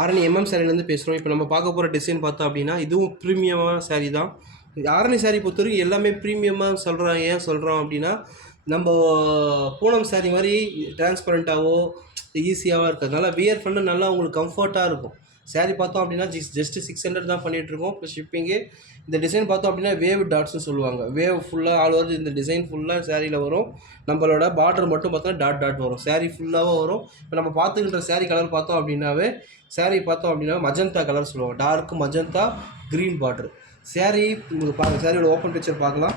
ஆரணி சாரிலேருந்து பேசுகிறோம். இப்போ நம்ம பார்க்க போகிற டிசைன் பார்த்தோம் அப்படின்னா இதுவும் ப்ரீமியமான சாரீ தான். ஆரணி சாரீ பொறுத்தவரைக்கும் எல்லாமே ப்ரீமியமாக சொல்கிறோம். ஏன் சொல்கிறோம் அப்படின்னா நம்ம பூனம் சாரீ மாதிரி டிரான்ஸ்பரண்ட்டாகவோ ஈஸியாகவும் இருக்கிறதுனால வியர் பண்ண நல்லா உங்களுக்கு கம்ஃபர்ட்டாக இருக்கும். சாரீ பார்த்தோம் அப்படின்னா ஜஸ்ட்டு 600 தான் பண்ணிகிட்ருக்கோம் ப்ளஸ் ஷிப்பிங்கு. இந்த டிசைன் பார்த்தோம் அப்படின்னா வேவ் டாட்ஸ்னு சொல்லுவாங்க. வேவ் ஃபுல்லாக ஆல் ஓவர் இந்த டிசைன் ஃபுல்லாக சாரியில் வரும். நம்மளோட பார்டர் மட்டும் பார்த்தோன்னா டாட் வரும். சாரீ ஃபுல்லாகவும் வரும். இப்போ நம்ம பார்த்துக்கிட்ட சாரீ கலர் பார்த்தோம் அப்படின்னாவே சாரீ பார்த்தோம் அப்படின்னா மஜந்தா கலர் சொல்லுவாங்க. Dark magenta green border sari. உங்களுக்கு பாருங்கள் சாரியோட ஓப்பன் பிக்சர் பார்க்கலாம்.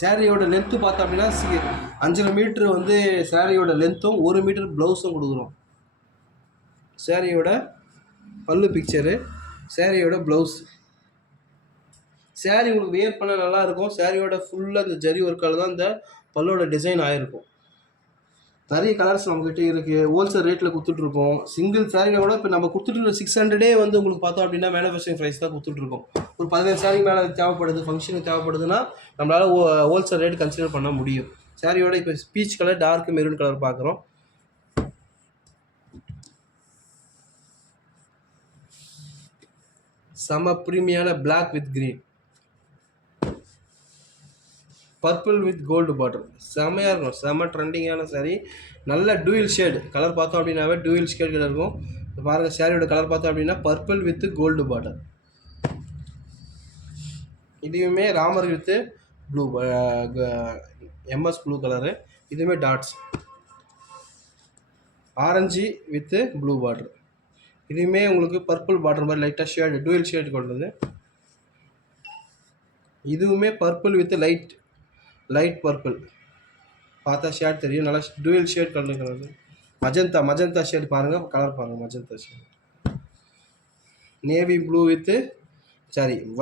சாரியோட லென்த்து பார்த்தோம் அப்படின்னா 5 மீட்ரு வந்து சாரியோட லென்த்தும் 1 மீட்டர் ப்ளவுஸும் கொடுக்குறோம். சாரியோட பல்லு பிக்சரு, சாரியோட ப்ளவுஸ். சாரீ உங்களுக்கு வியர் பண்ண நல்லாயிருக்கும். சாரியோட ஃபுல்லாக இந்த ஜரி ஒர்க்கால் தான் இந்த பல்லோட டிசைன் ஆகிருக்கும். நிறைய கலர்ஸ் நம்மக்கிட்ட இருக்குது. ஹோல்சேல் ரேட்டில் கொடுத்துட்ருக்கோம். சிங்கிள் சாரியில் கூட இப்போ நம்ம கொடுத்துட்டு 600 வந்து உங்களுக்கு பார்த்தோம் அப்படின்னா மேனுஃபேக்சரிங் ப்ரைஸ் தான் கொடுத்துட்ருக்கோம். ஒரு 15 சாரி மேலே தேவைப்படுது, ஃபங்க்ஷனுக்கு தேவைப்படுதுன்னா நம்மளால் ஹோல்சேல் ரேட் கன்சிடர் பண்ண முடியும். சாரியோட இப்போ peach colour dark maroon colour பார்க்குறோம். செம ப்ரீமியான black with green, purple with gold border. செம்மையாக இருக்கும். செம்ம ட்ரெண்டிங்கான சாரீ. நல்ல டூயல் ஷேடு கலர் பார்த்தோம் அப்படின்னாவே டூயல் ஷேட் கலர் இருக்கும். பாருங்கள் சாரியோட கலர் பார்த்தோம் அப்படின்னா பர்பிள் வித் கோல்டு பார்டர். இதுவுமே Ramar with blue MS blue colour. இதுவுமே dots. Orange with blue border. இதுவுமே உங்களுக்கு பர்பிள் பார்டர் மாதிரி லைட்டாக ஷேடு டூயல் ஷேடு கொண்டது. இதுவுமே பர்பிள் வித் லைட் பர்பிள். பார்த்தா ஷேட் தெரியும். நல்லா டூயல் ஷேட் கலந்துக்கிறது. மஜந்தா ஷேட் பாருங்கள், கலர் பாருங்கள். Magenta shade, navy blue with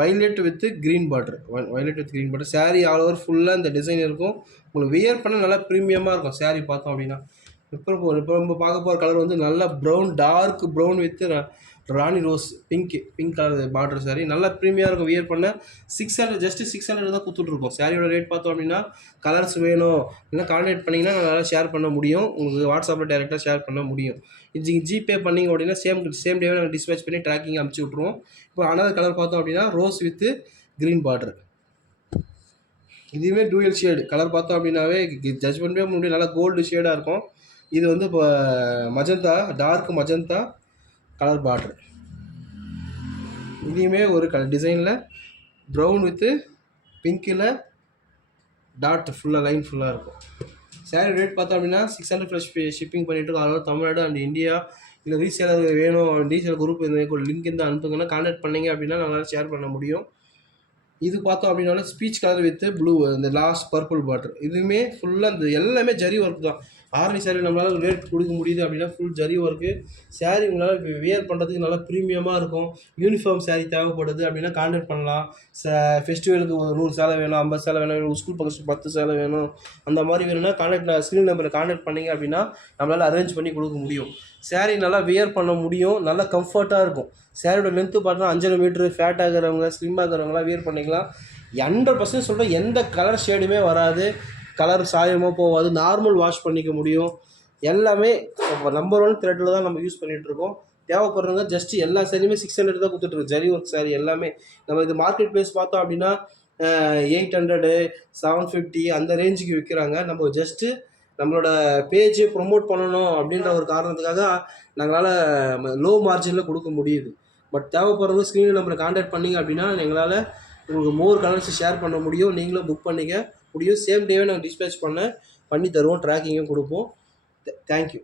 violet with green border. Violet with green border. Sari all over ஃபுல்லாக இந்த டிசைன் இருக்கும். உங்களுக்கு வியர் பண்ண நல்லா ப்ரீமியமாக இருக்கும். சாரீ பார்த்தோம் அப்படின்னா இப்போ நம்ம பார்க்க போகிற கலர் வந்து நல்லா brown, dark brown with rani rose pink colour border sari. நல்லா ப்ரீமியமாக இருக்கும். வியர் பண்ண 600 ஜஸ்ட்டு 600 தான் கொடுத்துட்ருக்கோம். சாரியோட ரேட் பார்த்தோம் அப்படின்னா கலர்ஸ் வேணும் இல்லைனா கான்டாக்ட் பண்ணிங்கன்னா நல்லா ஷேர் பண்ண முடியும். உங்களுக்கு வாட்ஸ்அப்பில் டேரெக்டாக ஷேர் பண்ண முடியும். இது ஜிபே பண்ணிங்க அப்படின்னா சேம் டேவே நாங்கள் டிஸ்பேச் பண்ணி ட்ராக்கிங் அனுப்பிச்சி விட்ருவோம். இப்போ அனதர் கலர் பார்த்தோம் அப்படின்னா ரோஸ் வித் க்ரீன் பார்டர். இதுவுமே டூயல் ஷேடு கலர் பார்த்தோம் அப்படின்னாவே ஜட்ஜ் பண்ணவே முடியும். நல்லா கோல்டு ஷேடாக இருக்கும். இது வந்து இப்போ magenta, dark magenta colour border. இதையுமே ஒரு டிசைனில் ப்ரௌன் வித்து பிங்க்கில் டாட் ஃபுல்லாக லைன் ஃபுல்லாக இருக்கும். சாரீ ரேட் பார்த்தோம் அப்படின்னா 600 ப்ளஸ் ஷிப்பிங் பண்ணிட்டு இருக்கோம். அதனால தமிழ்நாடு அண்ட் இந்தியா இல்லை ரீசேலர் வேணும், ரீசேலர் குரூப் லிங்க் இருந்தால் அனுப்புங்கன்னா கான்டாக்ட் பண்ணிங்க அப்படின்னா நம்மளால் ஷேர் பண்ண முடியும். இது பார்த்தோம் அப்படின்னாலும் ஸ்பீச் கலர் வித்து ப்ளூ இந்த லாஸ்ட் பர்பிள் பார்டர். இதுவுமே ஃபுல்லாக இந்த எல்லாமே ஜரி ஒர்க் தான். ஆரணி சாரீ நம்மளால் ரேட் கொடுக்க முடியுது அப்படின்னா ஃபுல் ஜரி ஒர்க்கு. சாரீ உங்களால் வியர் பண்ணுறதுக்கு நல்லா ப்ரீமியமாக இருக்கும். யூனிஃபார்ம் சாரீ தேவைப்படுது அப்படின்னா கான்டாக்ட் பண்ணலாம். ஃபெஸ்டிவலுக்கு 100 சேலை வேணும், 50 சேலை வேணும், ஸ்கூல் பக்கத்து 10 சேலை வேணும், அந்த மாதிரி வேணும்னா ஸ்க்ரீன் நம்பரை கான்டாக்ட் பண்ணிங்க அப்படின்னா நம்மளால் அரேஞ்ச் பண்ணி கொடுக்க முடியும். சாரீ நல்லா வியர் பண்ண முடியும். நல்லா கம்ஃபர்ட்டாக இருக்கும். சாரியோட லென்த்து பார்த்தோன்னா 5 மீட்ரு. ஃபேட் ஆகிறவங்க ஸ்லிம் ஆகிறவங்களாம் வியர் பண்ணிக்கலாம். 100% சொல்கிறேன். எந்த கலர் ஷேடுமே வராது, கலர் சாயமோ போகாது. நார்மல் வாஷ் பண்ணிக்க முடியும். எல்லாமே நம்பர் 1 த்ரெட்டில் தான் நம்ம யூஸ் பண்ணிகிட்ருக்கோம். தேவைப்படுறவங்க ஜஸ்ட்டு எல்லா சாரியுமே 600 தான் கொடுத்துட்ருக்கு. ஜரி ஒர்க் சாரீ எல்லாமே. நம்ம இது மார்க்கெட் ப்ரைஸ் பார்த்தோம் அப்படின்னா 800 750 அந்த ரேஞ்சுக்கு விற்கிறாங்க. நம்ம ஜஸ்ட்டு நம்மளோட பேஜை ப்ரொமோட் பண்ணணும் அப்படின்ற ஒரு காரணத்துக்காக நாங்களால் லோ மார்ஜினில் கொடுக்க முடியுது. பட் தேவைப்படுறவங்க ஸ்க்ரீன் நம்பரை கான்டாக்ட் பண்ணிங்க அப்படின்னா எங்களால் உங்களுக்கு மோர் கலர்ஸ் ஷேர் பண்ண முடியும். நீங்களும் புக் பண்ணிக்க முடியும். சேம் டேவே நாங்கள் டிஸ்பேச் பண்ணி தருவோம். ட்ராக்கிங்கும் கொடுப்போம். தேங்க்யூ.